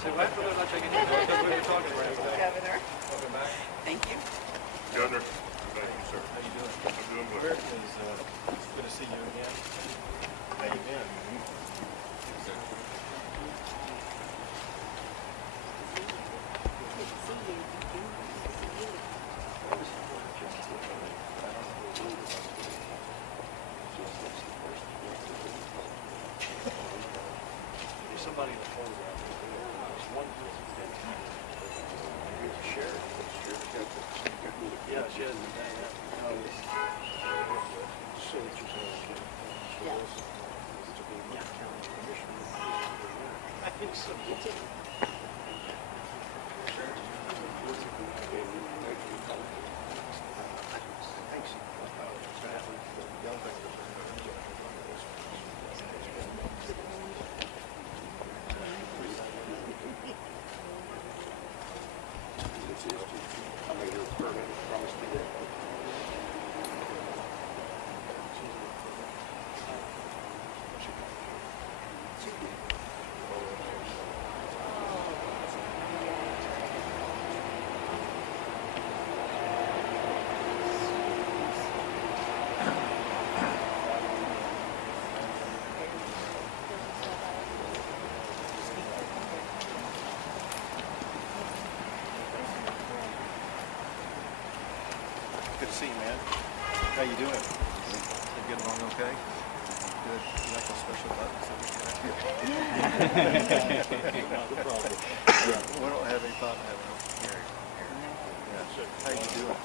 said, well, after that, I'll check it in. That's what we were talking about. Governor. Welcome back. Thank you. Governor, thank you, sir. How you doing? I'm doing well. It's good to see you again. How you been? There's somebody in the photograph. There's one person that sheriff. Yeah, she has. So that you're county commissioner. I think so. Good to see you, man. How you doing? You getting along okay? Good. You like those special buttons that we got? No problem. We don't have any problem having them here. Yeah. How you doing?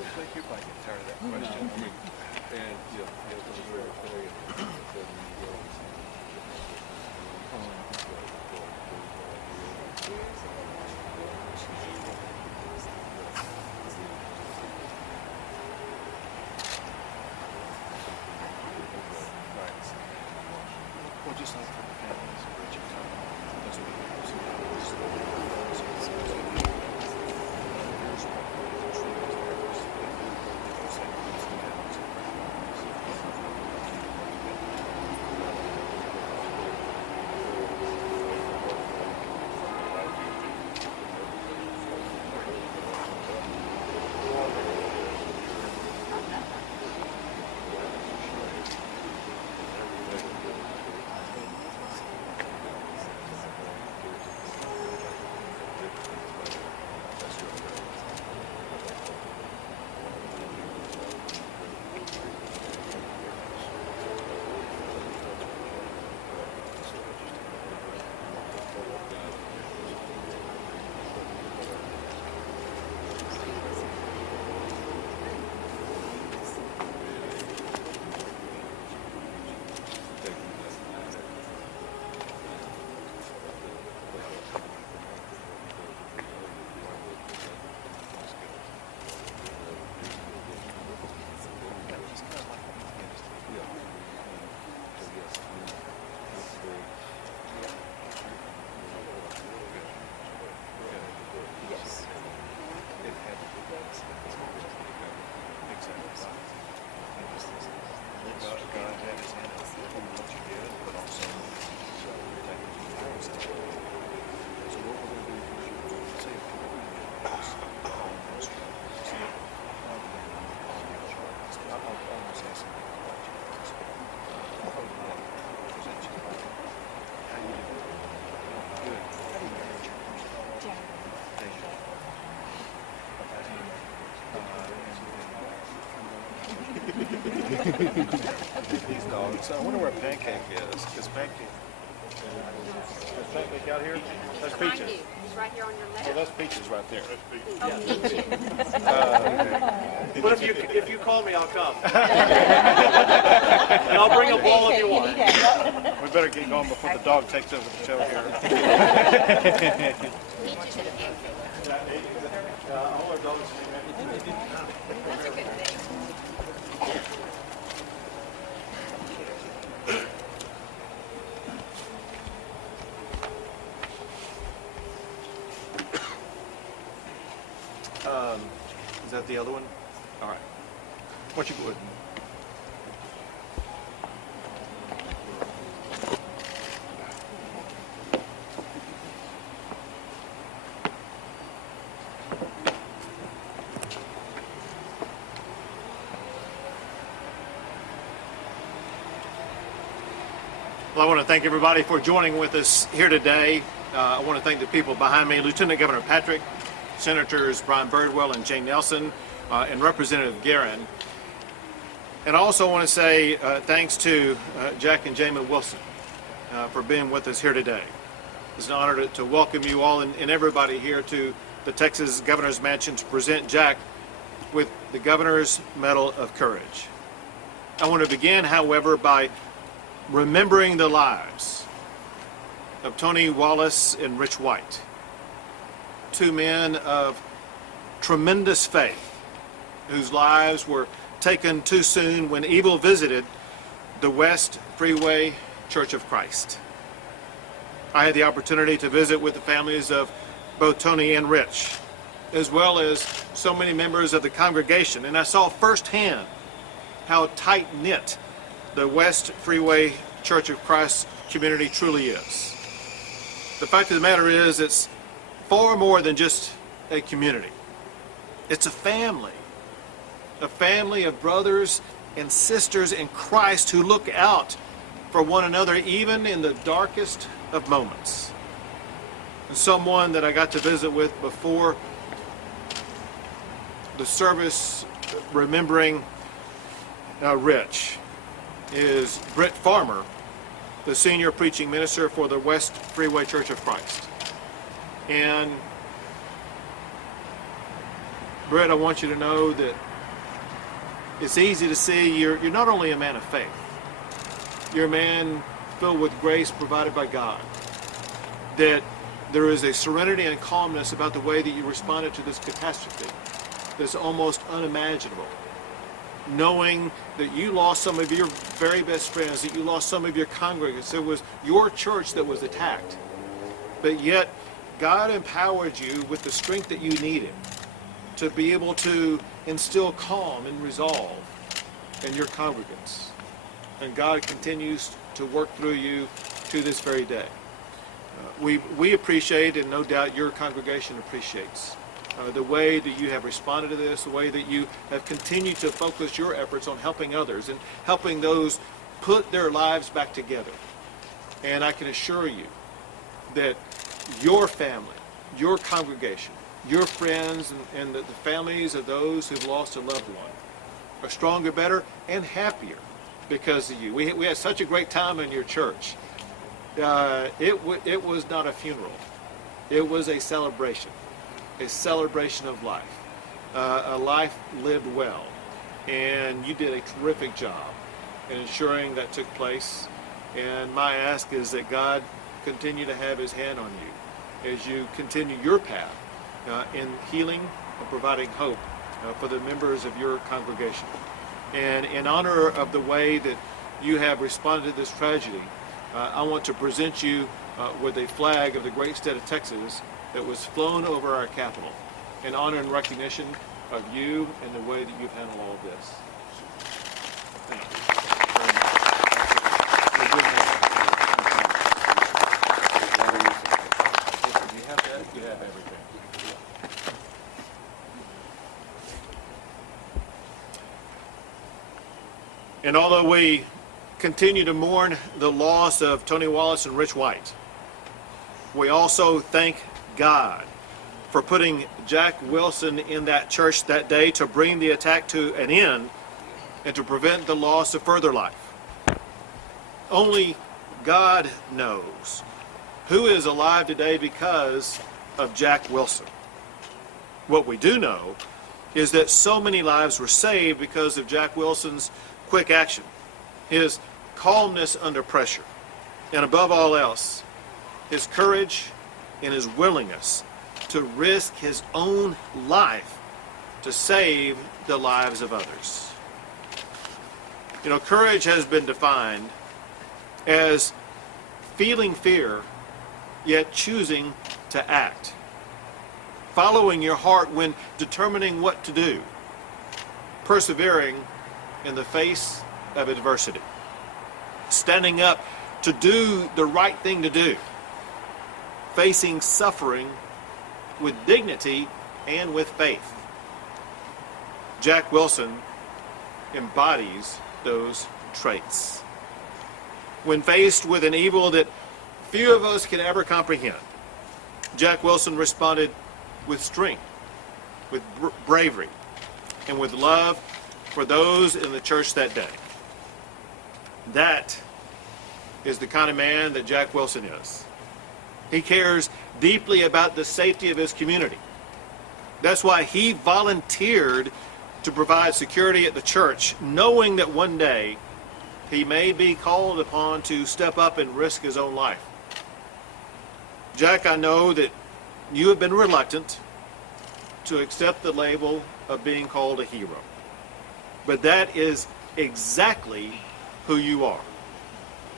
I think you might get tired of that question. Well, just like for the families of Richard that's what These dogs. I wonder where Pancake is. Is Pancake out here? That's Peaches. He's right here on your Oh, left. that's Peaches right there. But if you call me, I'll come. And I'll bring a ball if you want. We better get going before the dog takes over the show here. Peaches and Pancake. All our dogs. That's a good thing. Is that the other one? All right. Why don't you go ahead? Well, I want to thank everybody for joining with us here today. I want to thank the people behind me, Lieutenant Governor Patrick, Senators Brian Birdwell and Jane Nelson, and Representative Guerin. And I also want to say thanks to Jack and Jamie Wilson for being with us here today. It's an honor to welcome you all and everybody here to the Texas Governor's Mansion to present Jack with the Governor's Medal of Courage. I want to begin, however, by remembering the lives of Tony Wallace and Rich White, two men of tremendous faith whose lives were taken too soon when evil visited the West Freeway Church of Christ. I had the opportunity to visit with the families of both Tony and Rich, as well as so many members of the congregation, and I saw firsthand how tight-knit the West Freeway Church of Christ community truly is. The fact of the matter is, it's far more than just a community. It's a family of brothers and sisters in Christ who look out for one another even in the darkest of moments. And someone that I got to visit with before the service, remembering Rich, is Britt Farmer, the senior preaching minister for the West Freeway Church of Christ. And Britt, I want you to know that it's easy to see you're not only a man of faith, you're a man filled with grace provided by God, that there is a serenity and calmness about the way that you responded to this catastrophe that's almost unimaginable. Knowing that you lost some of your very best friends, that you lost some of your congregants, it was your church that was attacked. But yet, God empowered you with the strength that you needed to be able to instill calm and resolve in your congregants. And God continues to work through you to this very day. We appreciate, and no doubt your congregation appreciates, the way that you have responded to this, the way that you have continued to focus your efforts on helping others and helping those put their lives back together. And I can assure you that your family, your congregation, your friends, and the families of those who've lost a loved one are stronger, better, and happier because of you. We had such a great time in your church. It was not a funeral. It was a celebration of life, a life lived well. And you did a terrific job in ensuring that took place. And my ask is that God continue to have his hand on you as you continue your path in healing and providing hope for the members of your congregation. And in honor of the way that you have responded to this tragedy, I want to present you with a flag of the great state of Texas that was flown over our capital in honor and recognition of you and the way that you've handled all of this. Thank you. If you have that, you have everything. And although we continue to mourn the loss of Tony Wallace and Rich White, we also thank God for putting Jack Wilson in that church that day to bring the attack to an end and to prevent the loss of further life. Only God knows who is alive today because of Jack Wilson. What we do know is that so many lives were saved because of Jack Wilson's quick action, his calmness under pressure, and above all else, his courage and his willingness to risk his own life to save the lives of others. You know, courage has been defined as feeling fear, yet choosing to act. Following your heart when determining what to do. Persevering in the face of adversity. Standing up to do the right thing to do. Facing suffering with dignity and with faith. Jack Wilson embodies those traits. When faced with an evil that few of us can ever comprehend, Jack Wilson responded with strength, with bravery, and with love for those in the church that day. That is the kind of man that Jack Wilson is. He cares deeply about the safety of his community. That's why he volunteered to provide security at the church, knowing that one day he may be called upon to step up and risk his own life. Jack, I know that you have been reluctant to accept the label of being called a hero. But that is exactly who you are.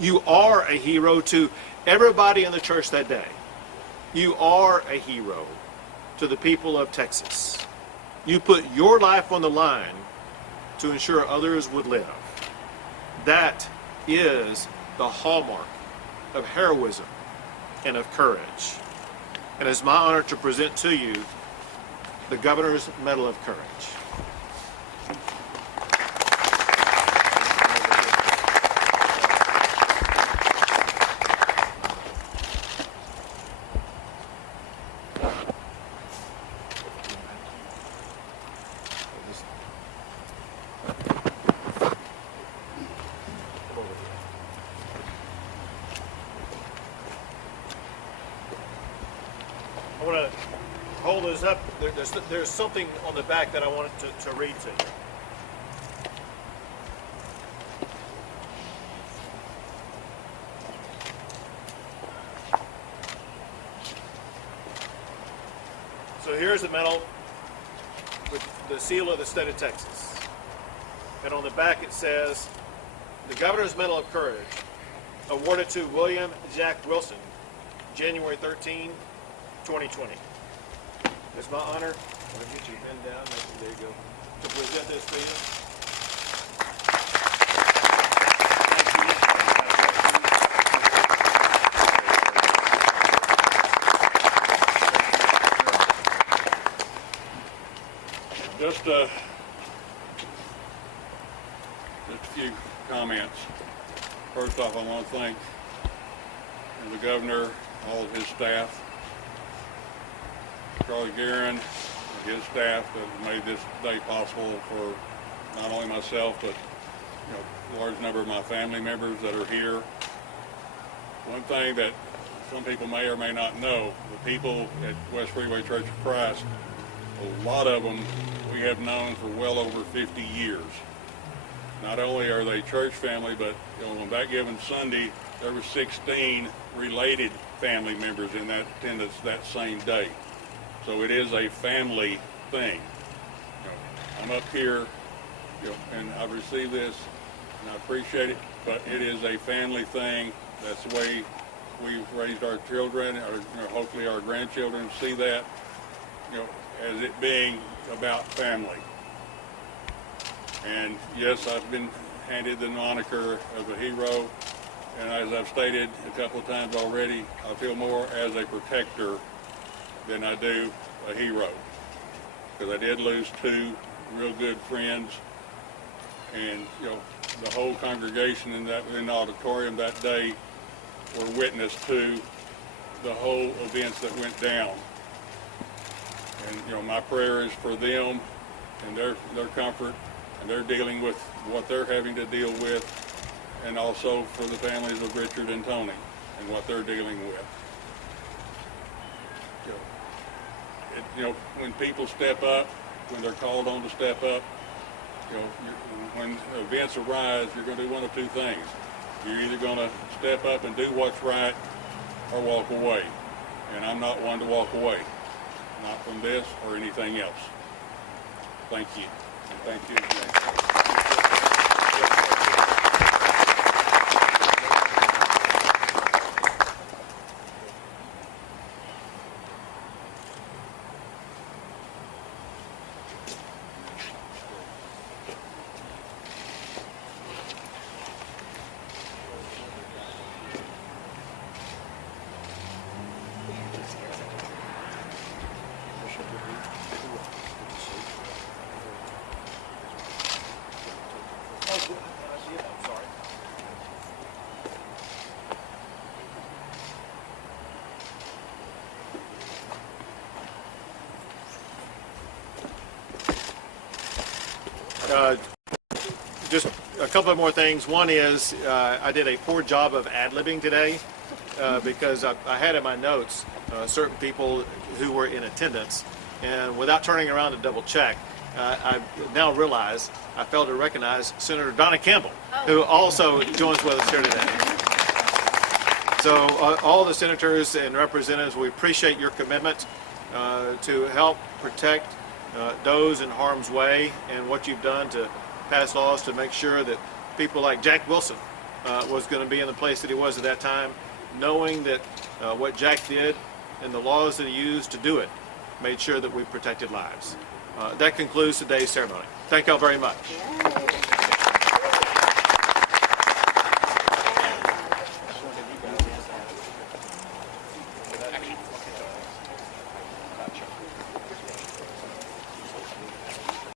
You are a hero to everybody in the church that day. You are a hero to the people of Texas. You put your life on the line to ensure others would live. That is the hallmark of heroism and of courage. And it's my honor to present to you the Governor's Medal of Courage. I want to hold this up. There's something on the back that I wanted to read to you. So here's the medal with the seal of the state of Texas. And on the back it says, the Governor's Medal of Courage, awarded to William Jack Wilson, January 13, 2020. It's my honor. I'm going to get your pen down. There you go. To present this to you. Just a few comments. First off, I want to thank the governor, all of his staff, Charlie Guerin, and his staff that made this day possible for not only myself, but a large number of my family members that are here. One thing that some people may or may not know, the people at West Freeway Church of Christ, a lot of them we have known for well over 50 years. Not only are they church family, but on that given Sunday, there were 16 related family members in that attendance that same day. So it is a family thing. I'm up here, and I've received this, and I appreciate it, but it is a family thing. That's the way we've raised our children, or hopefully our grandchildren see that, as it being about family. And yes, I've been handed the moniker of a hero, and as I've stated a couple of times already, I feel more as a protector than I do a hero, because I did lose two real good friends, and the whole congregation in the auditorium that day were witness to the whole events that went down. And my prayer is for them and their comfort and they're dealing with what they're having to deal with, and also for the families of Richard and Tony and what they're dealing with. When people step up, when they're called on to step up, when events arise, you're going to do one of two things. You're either going to step up and do what's right or walk away. And I'm not one to walk away, not from this or anything else. Thank you. And thank you again. Just a couple of more things. One is I did a poor job of ad-libbing today because I had in my notes certain people who were in attendance, and without turning around to double check, I now realize I failed to recognize Senator Donna Campbell, who also joins with us here today. So all the senators and representatives, we appreciate your commitment to help protect those in harm's way, and what you've done to pass laws to make sure that people like Jack Wilson was going to be in the place that he was at that time, knowing that what Jack did and the laws that he used to do it made sure that we protected lives. That concludes today's ceremony. Thank y'all very much.